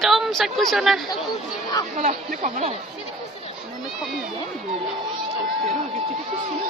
Kom, sakosarna. Kolla, nu kommer de. Men nu kommer jag ju. Det är roligt, det är kossorna.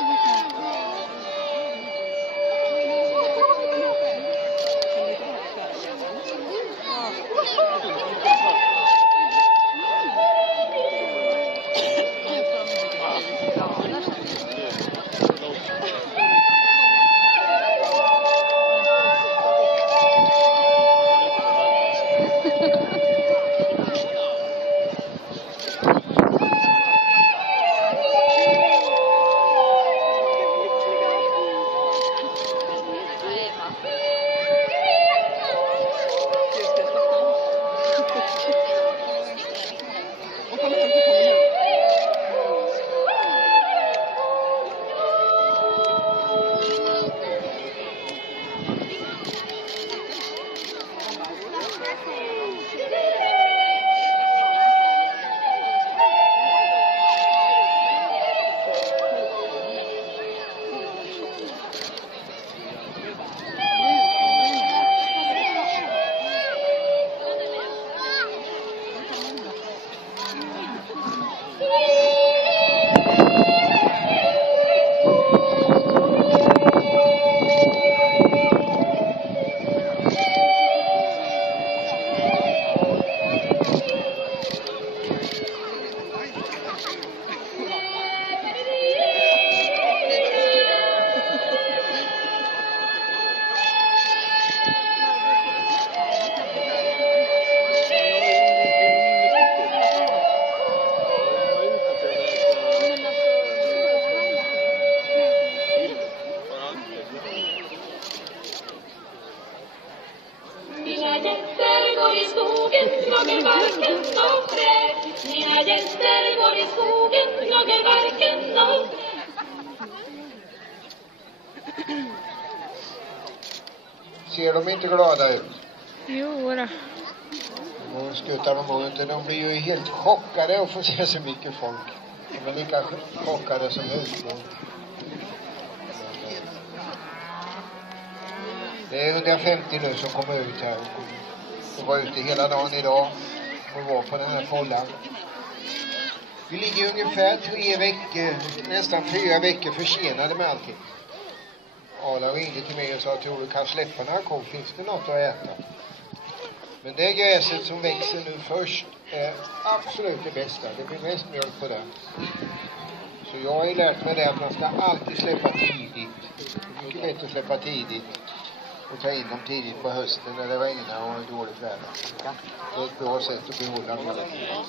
Mina jätter går i skogen, gnaggar varken av träd. Mina jätter går i skogen, gnaggar varken av träd. Ser de inte glada ut? Jo då. De skuttar de inte. De blir ju helt chockade att få se så mycket folk. De är lika chockade som husbond. Det är 150 nu som kommer ut här. De var ute hela dagen idag och var på den här follan. Vi ligger ungefär 3 veckor, nästan 4 veckor försenade med allting. Arla ringde till mig och sa att du kan släppa några korv, finns det något att äta? Men det gräset som växer nu först är absolut det bästa. Det blir mest mjölk på det. Så jag har lärt mig det att man ska alltid släppa tidigt. Det är mycket bättre att släppa tidigt och ta in dem tidigt på hösten när det regnar och är dåligt väder. Det är ett bra sätt att behålla mjölken.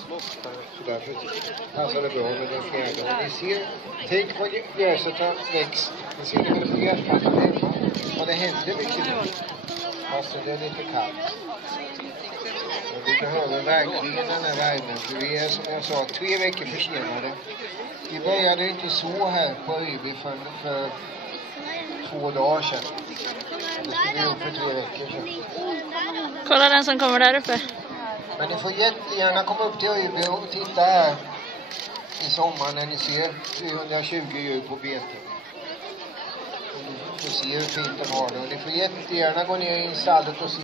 Så därför passar det bra med den fjärde. Och ni ser, tänk vad gräset har växt. Ni ser det på gräsplattan hemma. Och det händer mycket nu. Fast det är lite kallt. Och vi behöver verkligen den här värmen. För vi är, som jag sa, 3 veckor försenade. Vi började inte så här på Öby för 2 dagar sedan. Det skulle vi upp för 3 veckor sedan. Kolla den som kommer där uppe. Men ni får jättegärna komma upp till Öby och titta här i sommar när ni ser 320 djur på bete. Och ni får se hur fint de har det. Och ni får jättegärna gå ner i stallet och se